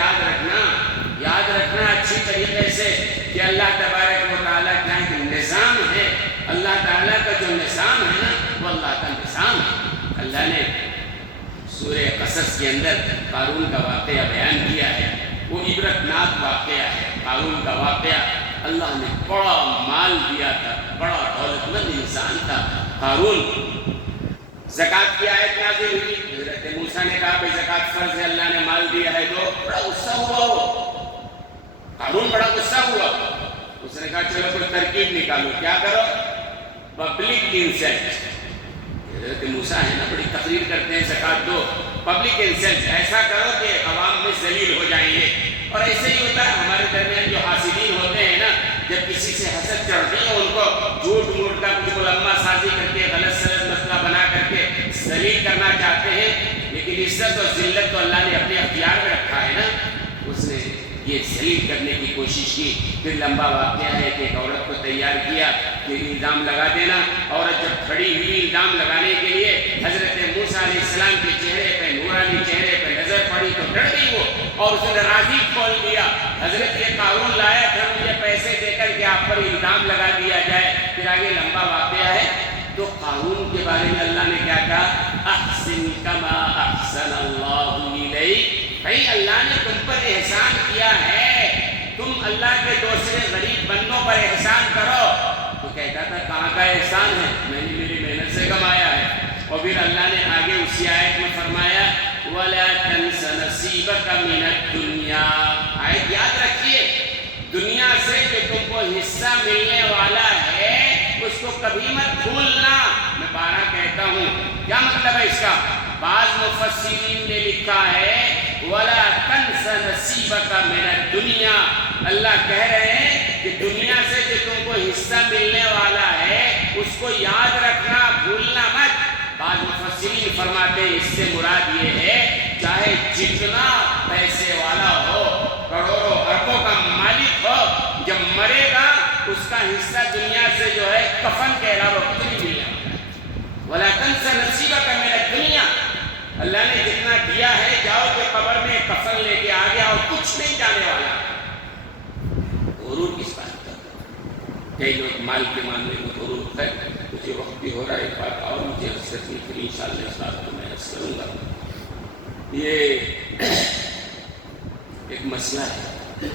یاد رکھنا اچھی طریقے سے کہ اللہ تبارک و تعالیٰ کا ایک نظام ہے، اللہ تعالیٰ کا جو نظام ہے نا وہ اللہ کا نظام ہے۔ اللہ نے سورہ قصص کے اندر قارون کا واقعہ بیان کیا ہے، وہ عبرتناک واقعہ ہے۔ قارون کا واقعہ، اللہ نے بڑا مال دیا تھا، بڑا دولت مند انسان تھا قارون۔ زکوٰۃ کی آیت نازل ہوئی، حضرت موسیٰ نے کہا بھائی زکوٰۃ فرض ہے، اللہ نے مال دیا ہے تو بڑا غصہ ہوا وہ قارون، بڑا غصہ ہوا۔ اس نے کہا چلو کوئی ترکیب نکالو، کیا کرو؟ Public insult. حضرت موسیٰ ہے نا بڑی تقریر کرتے ہیں زکوٰۃ دو، پبلک انسلٹ، ایسا کرو کہ عوام میں ذلیل ہو جائیں گے۔ اور ایسے ہی ہوتا ہے ہمارے درمیان جو حاسدین ہوتے ہیں نا، جب کسی سے حسد چڑھتی ہے ان کو جھوٹ موٹ کا کچھ ملمہ سازی کر کے غلط سلط مسئلہ بنا کر کے ذلیل کرنا چاہتے ہیں، لیکن عزت اور ذلت تو اللہ نے اپنے اختیار میں رکھا ہے نا۔ اس نے یہ ذلیل کرنے کی کوشش کی۔ پھر لمبا واقعہ ہے کہ ایک عورت کو تیار کیا کہ الزام لگا دینا۔ عورت جب کھڑی ہوئی الزام لگانے کے لیے، حضرت موسیٰ علیہ السلام کے چہرے پہ، نورانی چہرے پہ نظر پڑی تو ڈر گئی وہ، اور اس نے راضی کھول دیا۔ حضرت یہ قارون لایا تھا مجھے پیسے دے کر کے آپ پر الزام لگا دیا جائے۔ پھر آگے لمبا واقعہ ہے۔ تو قارون کے بارے میں اللہ نے کیا کہا؟ احسن کما احسن اللہ الیک۔ بھائی اللہ نے تم پر احسان کیا ہے، تم اللہ کے دوسرے غریب بندوں پر احسان کرو۔ تو کہتا تھا کہاں کا احسان ہے، میں نے میری محنت سے کمایا ہے۔ اور پھر اللہ نے آگے اسی آیت میں فرمایا وَلَا تَنْسَ نَصِيبَكَ مِنَ الدُّنْيَا۔ آیت یاد رکھیے، دنیا سے جو تم کو حصہ ملنے والا ہے اس کو کبھی مت بھولنا۔ میں بارہ کہتا ہوں، کیا مطلب ہے اس کا؟ بعض مفسرین نے لکھا ہے وَلَا تَنْسَ نَصِيبَكَ مِنَ الدُّنْيَا۔ اللہ کہہ رہے ہیں کہ دنیا سے جو تم کو حصہ ملنے والا ہے اس کو یاد رکھنا، بھولنا مت۔ بعض مفسرین فرماتے ہیں اس سے مراد یہ ہے چاہے جتنا پیسے والا ہو، کروڑوں اربوں کا مالک ہو، جب مرے گا اس کا حصہ دنیا سے جو ہے کفن کے علاوہ کچھ نہیں ملنے والا۔ وَلَا تَنْسَ نَصِيبَكَ مِنَ الدُّنْيَا، اللہ نے جتنا دیا ہے جاؤ کہ قبر میں کفن لے کے آ گیا اور کچھ نہیں جانے والا۔ غرور کس بات کا؟ کئی لوگ مال کے معاملے میں غرور ہے۔ مجھے وقت بھی ہو رہا ہے، ایک بات اور مجھے عرض کرنی تھی، انشاءاللہ اس بات کو میں عرض کروں گا۔ یہ ایک مسئلہ ہے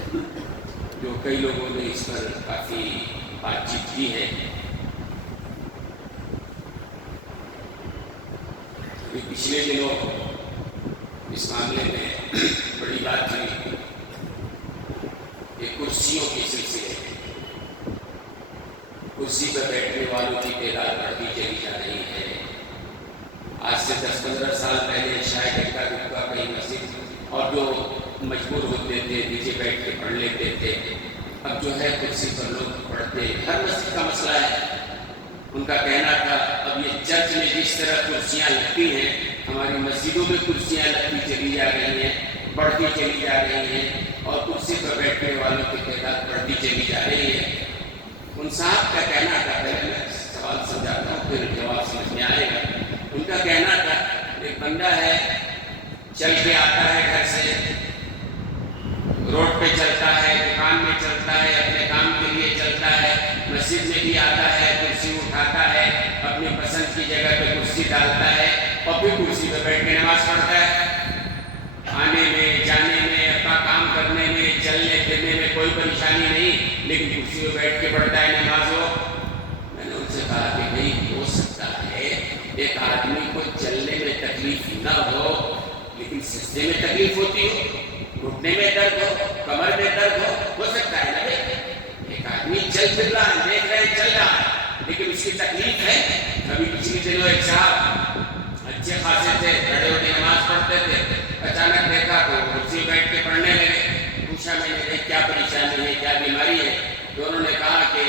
جو کئی لوگوں نے اس پر کافی بات چیت کی ہے۔ پچھلے دنوں اس معاملے میں بڑی بات ہوئی کہ کرسیوں کے سلسلے میں کرسی پر بیٹھنے والوں کی تعداد بڑھتی چلی جا رہی ہے۔ آج سے 10-15 سال پہلے شاید اکا دکا کئی مسجد اور جو مجبور ہوتے تھے نیچے بیٹھ کے پڑھ لیتے تھے، اب جو ہے کرسی پر لوگ پڑھتے۔ ہر مسجد کا مسئلہ ہے۔ ان کا کہنا تھا اب یہ چرچ میں جس طرح کرسیاں لگتی ہیں ہماری مسجدوں میں کرسیاں لگتی چلی جا رہی ہیں، بڑھتی چلی جا رہی ہیں، اور کرسی پر بیٹھنے والوں کی تعداد بڑھتی چلی جا رہی ہے۔ ان صاحب کا کہنا تھا، پہلے میں سوال سمجھاتا ہوں پھر جواب سمجھ میں آئے گا۔ ان کا کہنا تھا ایک بندہ ہے چل کے آتا ہے گھر سے، روڈ پہ چلتا ہے، دکان میں چلتا ہے، اپنے کام کے لیے چلتا ہے، مسجد میں بھی آتا ہے، کرسی اٹھاتا ہے، اپنی پسند کی جگہ پہ کرسی ڈالتا ہے اور پھر کرسی پہ بیٹھ کے نماز پڑھتا ہے۔ آنے میں، جانے میں، اپنا کام کرنے میں، چلنے پھرنے میں کوئی پریشانی نہیں، لیکن کرسی پہ بیٹھ کے پڑھتا ہے نماز وہ۔ میں نے ان سے کہا کہ بھائی ہو سکتا ہے ایک آدمی کو چلنے میں تکلیف نہ ہو لیکن سجدے میں تکلیف ہوتی ہو، گھٹنے میں درد ہو، کمر میں درد ہو سکتا ہے نا بھائی۔ ایک آدمی چل پھر رہا ہے، دیکھ رہے چل رہا ہے لیکن اس کی تکلیف ہے۔ کبھی پچھلے دنوں ایک صاحب اچھے خاصے تھے، کھڑے ہو کے نماز پڑھتے تھے، اچانک دیکھا تو کرسی بیٹھ کے پڑھنے لگے۔ پوچھا میں نے کیا پریشانی ہے، کیا بیماری ہے؟ تو انہوں نے کہا کہ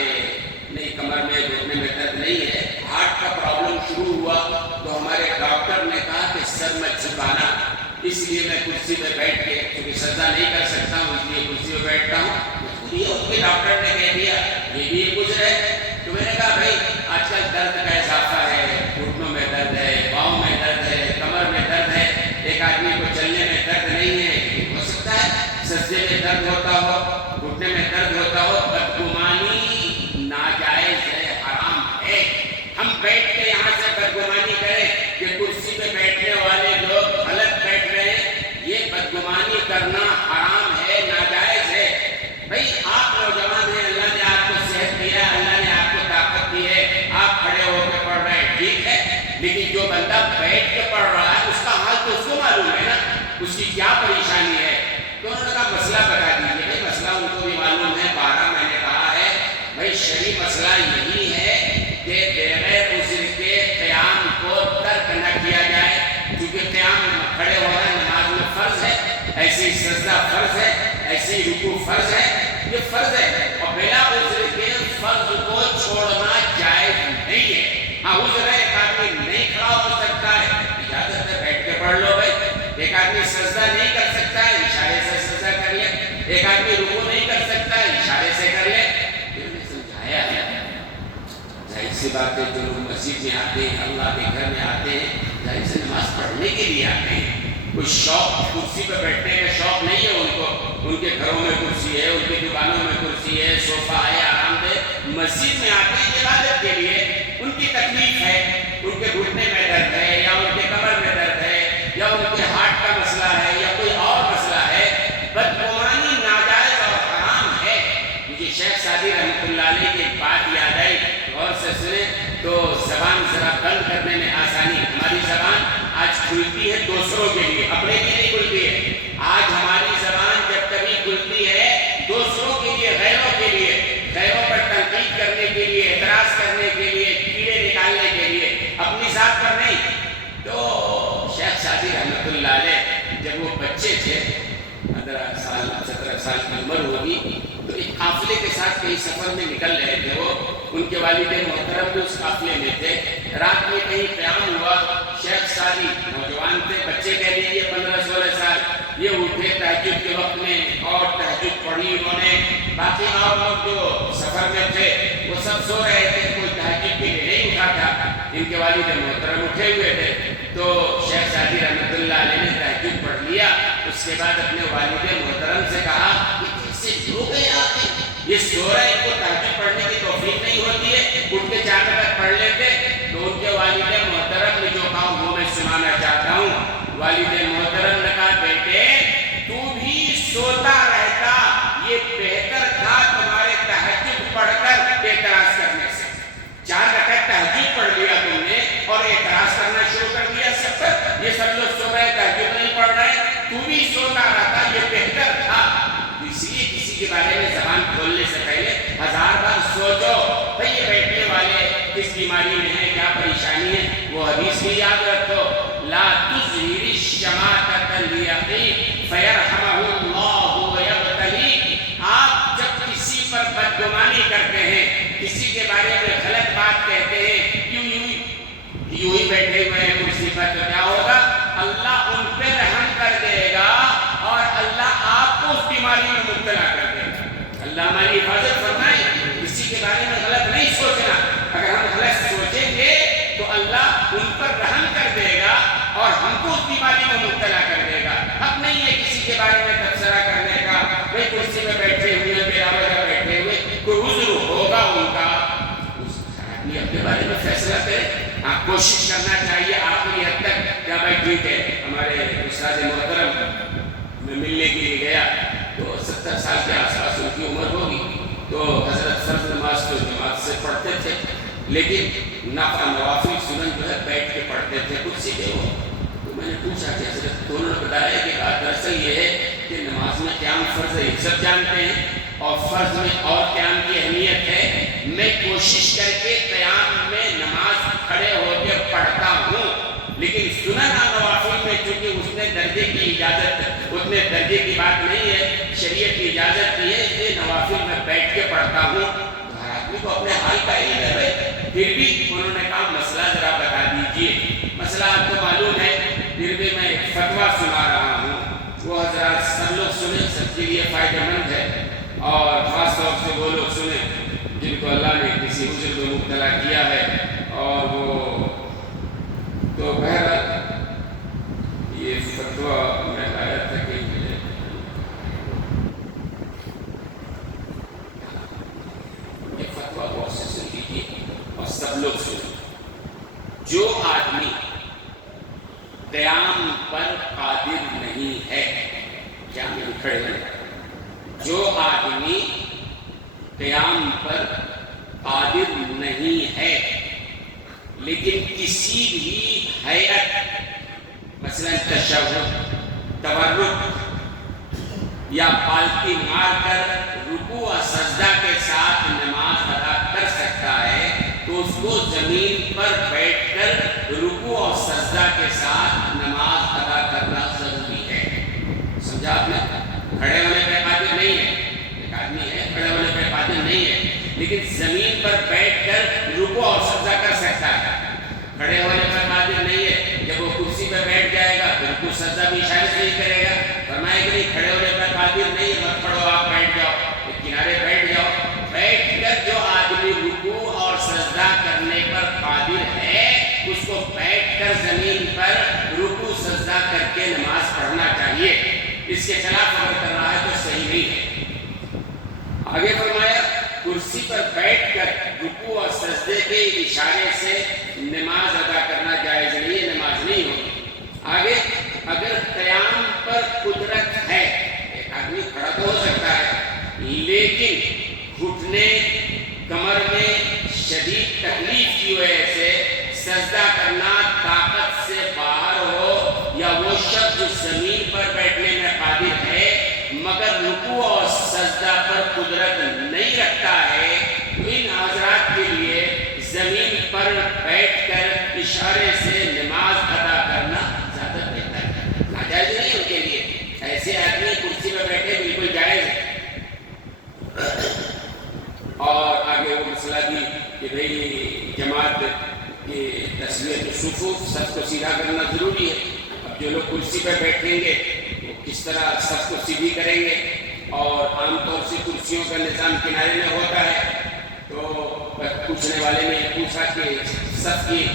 نہیں کمر میں گھٹنے میں درد نہیں ہے، ہارٹ کا پرابلم شروع ہوا تو ہمارے ڈاکٹر نے کہا کہ سر مت جھکانا، اس لیے میں کرسی پہ بیٹھ کے کیونکہ سجدہ نہیں کر سکتا ہوں اس لیے کرسی پہ بیٹھتا ہوں۔ یہ اس کے ڈاکٹر نے کہہ دیا یہ بھی کچھ ہے۔ تو میں نے کہا بھائی آج کل درد کا اضافہ ہے، گھٹنوں میں درد ہے، پاؤں میں درد ہے، کمر میں درد ہے، ایک آدمی کو چلنے میں درد نہیں ہے، ہو سکتا ہے سجدے میں درد ہوتا ہو، گھٹنے میں درد ہوتا ہو۔ بدگمانی ناجائز ہے، حرام ہے۔ ہم بیٹھ کے یہاں سے بدگمانی کریں کہ کرسی پہ بیٹھنے والے لوگ غلط بیٹھ رہے ہیں، یہ بدگمانی کرنا حرام ہے، ناجائز ہے۔ بھائی آپ نوجوان ہیں، اللہ نے آپ کو صحت دیا ہے، اللہ نے آپ کو طاقت دی ہے، آپ کھڑے ہو کے پڑھ رہے ہیں، ٹھیک ہے، لیکن جو بندہ بیٹھ کے پڑھ رہا ہے اس کا حال تو اس کو معلوم ہے نا، اس کی کیا پریشانی ہے۔ تو انہوں نے کہا مسئلہ بتا دیجیے۔ بھائی مسئلہ ان کو بھی معلوم ہے، 12 میں نے کہا ہے بھائی شرعی مسئلہ یہی ہے کہ بغیر عذر کے قیام کو ترک نہ کیا جائے، کیونکہ قیام کھڑے ہونا نماز میں فرض ہے، ایسے ہی سجدہ فرض ہے، ایسے ہی رکوع فرض ہے، یہ فرض ہے، اور بلا عذر کے فرض کو چھوڑنا جائز نہیں ہے۔ ہاں عذر ہے، ایک آدمی نہیں کھڑا ہو سکتا ہے، اجازت ہے بیٹھ کے پڑھ لو بھائی۔ ایک آدمی سجدہ نہیں کر سکتا ہے، اشارے سے سجدہ کر لے۔ ایک آدمی رکوع نہیں کر سکتا ہے، اشارے سے کر لے۔ پھر نے سمجھایا ہے، ظاہر سی بات ہے جو لوگ مسجد میں آتے ہیں، اللہ کے گھر میں آتے ہیں، ظاہر سے نماز پڑھنے کے لیے آتے ہیں، کوئی شوق کرسی پہ بیٹھنے کا شوق نہیں ہے ان کو۔ ان کے گھروں میں کرسی ہے، ان کی دکانوں میں کرسی ہے، صوفہ ہے، آرام دہ۔ مسجد میں آتے ہیں عبادت کے لیے، ان کی تکلیف ہے، ان کے گھٹنے میں درد ہے یا ان کے کمر میں درد ہے یا ان کے ہارٹ کا مسئلہ ہے یا کوئی اور مسئلہ ہے۔ بدگمانی ناجائز اور حرام ہے۔ مجھے شیخ سعدی رحمۃ اللہ علیہ کی ایک بات یاد آئی، غور سے سنیں تو زبان ذرا بند کرنے میں آسانی۔ ہماری زبان آج کھلتی ہے دوسروں کے لیے، اپنے لیے نہیں کھلتی ہے۔ آج ہماری زبان جب کبھی کھلتی ہے دوسروں کے لیے، غیروں کے لیے، غیروں پر تنقید کرنے کے لیے، اعتراض کرنے کے لیے، کیڑے نکالنے کے لیے، اپنی ذات پر نہیں۔ 15 سال 17 سال کی عمر ہوگی، تو ایک قافلے کے ساتھ کہیں سفر میں نکل رہے تھے وہ، ان کے والد محترم بھی اس قافلے میں تھے۔ رات میں کہیں قیام ہوا، شیخ سادی نوجوان تھے، بچے کہہ لیجیے 15-16 سال، یہ اٹھے تہجد کے وقت میں اور تہجد پڑھی انہوں نے۔ باقی اور لوگ جو سفر میں تھے وہ سب سو رہے تھے، کوئی تہجد کے لیے نہیں اٹھا تھا، ان کے والد محترم اٹھے ہوئے تھے۔ تو شیخ سعدی رحمۃ اللہ علیہ نے تہجد پڑھ لیا، اس کے بعد اپنے والد محترم سے کہا کہ کیسے سو گئے آپ، یہ سو رہے، ان کو تہجد پڑھنے کی توفیق نہیں ہوتی ہے، اٹھ کے 4 رکعت پڑھ لیتے۔ تو ان کے والد محترم نے جو کہا وہ میں سنانا چاہتا ہوں۔ والد محترم نے کہا بیٹے تو بھی سوتا رہتا، یہ بہتر تھا تمہارے تہجد پڑھ کر اعتراض کرنے سے۔ 4 رکعت تہجد پڑھ لیا تم نے اور اعتراض کرنا شروع کر دیا سب پر، یہ سب لوگ سو رہے تہجد نہیں پڑھ رہے، تو بھی سوتا رہتا، یہ بہتر تھا۔ اس لیے کسی کے بارے میں زبان کھولنے سے پہلے 1000 بار سوچو بھئی یہ بیٹھنے والے کس بیماری میں ہیں، کیا پریشانی ہے۔ وہ حدیث بھی یاد رکھو، لا تظہر الشماتۃ الیقین فیرحمہ اللہ ویبتلی۔ آپ جب کسی پر بدگمانی کرتے ہیں، کسی کے بارے میں غلط بات کہتے ہیں، یوں ہی بیٹھے ہوئے ہیں کرسی پر، تو کیا ہوگا؟ اللہ ان پہ رحم کر دے گا اور اللہ آپ کو اس بیماری میں مبتلا کر دے گا۔ اللہ ہماری حفاظت فرمائے، کسی کے بارے میں غلط نہیں سوچنا۔ اگر ہم غلط سوچیں گے تو اللہ ان پر رحم کر دے گا اور ہم کو اس بیماری میں مبتلا کر دے گا۔ حق نہیں ہے کسی کے بارے میں تبصرہ کرنے کا، بھئی کرسی میں بیٹھے ہوئے بلا وجہ بیٹھے ہوئے، کوئی عذر ہوگا ان کا، آدمی اپنے بارے میں فیصلہ کرے۔ آپ کوشش کرنا چاہیے آخری حد تک، کیا بھائی ٹھیک ہے۔ ہمارے استاد محترم میں ملنے کے لیے گیا تو 70 سال کے آس پاس ان کی عمر ہوگی، تو حضرت فرض نماز کو جماعت سے پڑھتے تھے، لیکن نوافل سنن جو ہے بیٹھ کے پڑھتے تھے کرسی پہ وہ۔ تو میں نے پوچھا کہ حضرت دونوں نے بتایا کہ دراصل یہ ہے کہ نماز میں قیام فرض ہے، سب جانتے ہیں، اور فرض میں اور قیام کی اہمیت ہے۔ میں کوشش کر کے قیام میں نماز کھڑے ہو کے پڑھتا ہوں، لیکن سنن نوافل میں چونکہ اس نے درجے کی اجازت، اتنے درجے کی بات نہیں ہے، شریعت کی اجازت دی ہے، اس لیے نوافل میں بیٹھ کے پڑھتا ہوں۔ ہر آدمی کو اپنے حال کا علم ہے بھائی، پھر بھی انہوں نے کہا مسئلہ ذرا بتا دیجئے۔ مسئلہ آپ کو معلوم ہے، پھر بھی میں ایک فتویٰ سنا رہا ہوں، وہ حضرات سب لوگ سنیں، سب کے لیے فائدہ مند ہے، اور خاص طور سے وہ لوگ سنیں جن کو اللہ نے کسی عذر میں مبتلا کیا ہے، اور وہ تو بہرحال یہ فتویٰ میں لایا تھا کہ یہ فتویٰ بہت سے سن لیجیے اور سب لوگ سنیں۔ جو آدمی قیام پر قادر نہیں ہے، کیا میں کھڑے ہیں، جو آدمی قیام پر قادر نہیں ہے لیکن کسی بھی ہیئت، مثلا تشہد، تورک یا پالتی مار کر رکوع و سجدہ کے ساتھ نماز ادا کر سکتا ہے، تو اس کو زمین پر بیٹھ کر رکوع اور سجدہ کے ساتھ نماز ادا کرنا ضروری ہے۔ سمجھا آپ نے؟ کھڑے ہونے پہ قادر نہیں ہے، ایک آدمی ہے کھڑے ہونے پہ قادر نہیں ہے لیکن زمین پر بیٹھ کر رکوع اور سجدہ کر سکتا ہے۔ کھڑے ہونے پر قادر نہیں ہے، جب وہ کرسی پہ بیٹھ جائے گا تو رکوع سجدہ بھی اشارے سے ہی کرے گا۔ فرمایا کہ نہیں، کھڑے ہونے پر قادر نہیں ہے، مت پڑھو، آپ بیٹھ جاؤ، ایک کنارے بیٹھ جاؤ۔ بیٹھ کر جو آدمی رکوع اور سجدہ کرنے پر قادر ہے، اس کو بیٹھ کر زمین پر رکوع سجدہ کر کے نماز پڑھنا چاہیے۔ اس کے خلاف اگر کر رہا ہے تو صحیح نہیں ہے۔ آگے فرمایا کرسی پر بیٹھ کر رکوع اور سجدے کے اشارے سے نماز ادا کرنا جائز نہیں ہے، نماز نہیں ہوگی۔ آگے اگر قیام پر قدرت ہے، ایک آدمی کھڑا تو ہو سکتا ہے لیکن گھٹنے کمر میں شدید تکلیف کی وجہ سے سجدہ کرنا طاقت سے باہر ہو، یا وہ شخص جو زمین پر بیٹھنے میں قادر ہے مگر رکوع اور سجدہ پر قدرت نہیں رکھتا ہے، ان حضرات کے لیے زمین پر بیٹھ کر اشارے سے نماز ادا کرنا زیادہ بہتر ہے، ناجائز نہیں ان کے لیے۔ ایسے آدمی پہ بیٹھے بالکل جائز ہے. اور آگے وہ مسئلہ بھی کہ بھئی جماعت کی تصویر صفوف سب کو سیدھا کرنا ضروری ہے. اب جو لوگ کرسی پہ بیٹھیں گے وہ کس طرح سب کو سیدھی کریں گے؟ اور عام طور سے کرسیوں کا نظام کنارے میں ہوتا ہے. تو پوچھنے والے نے پوچھا کہ صف کی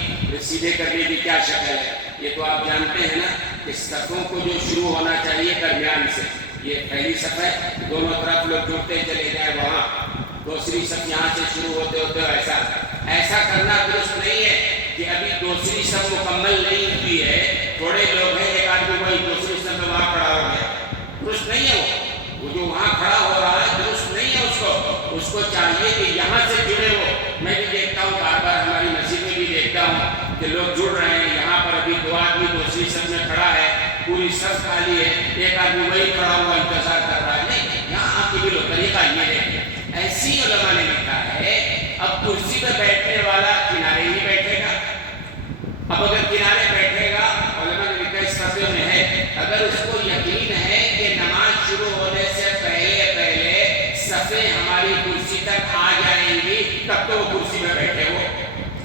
سیدھے کرنے کی کیا شکل ہے؟ یہ تو آپ جانتے ہیں نا کہ صفوں کو جو شروع ہونا چاہیے درمیان سے، یہ پہلی صف ہے، دونوں طرف لوگ جڑتے چلے جائیں وہاں، دوسری صف یہاں سے شروع ہوتے ہوتے ایسا کرنا درست نہیں ہے کہ ابھی دوسری صف مکمل نہیں ہوئی ہے، تھوڑے لوگ ہیں، ایک آدمی وہی دوسری صف میں وہاں کھڑا ہو گیا، درست نہیں ہے. وہ جو وہاں کھڑا ہو رہا ہے درست نہیں ہے. اس کو چاہیے کہ یہاں سے جڑے ہو. میں بھی دیکھتا ہوں، بار بار ہماری مسجد میں بھی دیکھتا ہوں کہ لوگ جڑ رہے ہیں. یہاں پر ابھی دو آدمی دوسری صف میں کھڑا ہے، پوری صف خالی ہے، ایک آدمی وہی کھڑا ہوا انتظار کر رہا ہے. نہیں، یہاں آپ کی بھی لوگ طریقہ یہ ہے. ایسی علماء نے لکھا ہے اب کرسی پہ بیٹھنے والا کنارے ہی بیٹھے گا. اب اگر کنارے بیٹھے گا، علماء نے لکھا اس صفحے میں ہے، اگر اس کو یقین ہے کہ نماز شروع ہونے سے پہلے صفیں ہماری کرسی تک آ جائیں گی تب تو وہ کرسی میں بیٹھے ہو.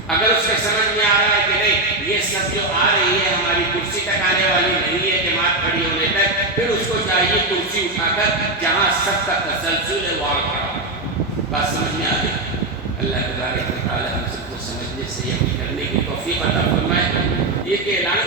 اگر اس کے سمجھ میں آ رہا ہے کہ نہیں یہ سب جو آ رہی ہے ہماری کرسی تک آنے والی نہیں ہے جماعت کھڑی ہونے تک، پھر اس کو چاہیے کرسی اٹھا کر جہاں سب کا تسلسل ہے وہاں کھڑا ہو. بات سمجھ میں آ گئی؟ اللہ تبارک و تعالی ہم سب کو سمجھنے سے یقین کرنے کی توفیق عطا فرمائے. یہ کہ اعلان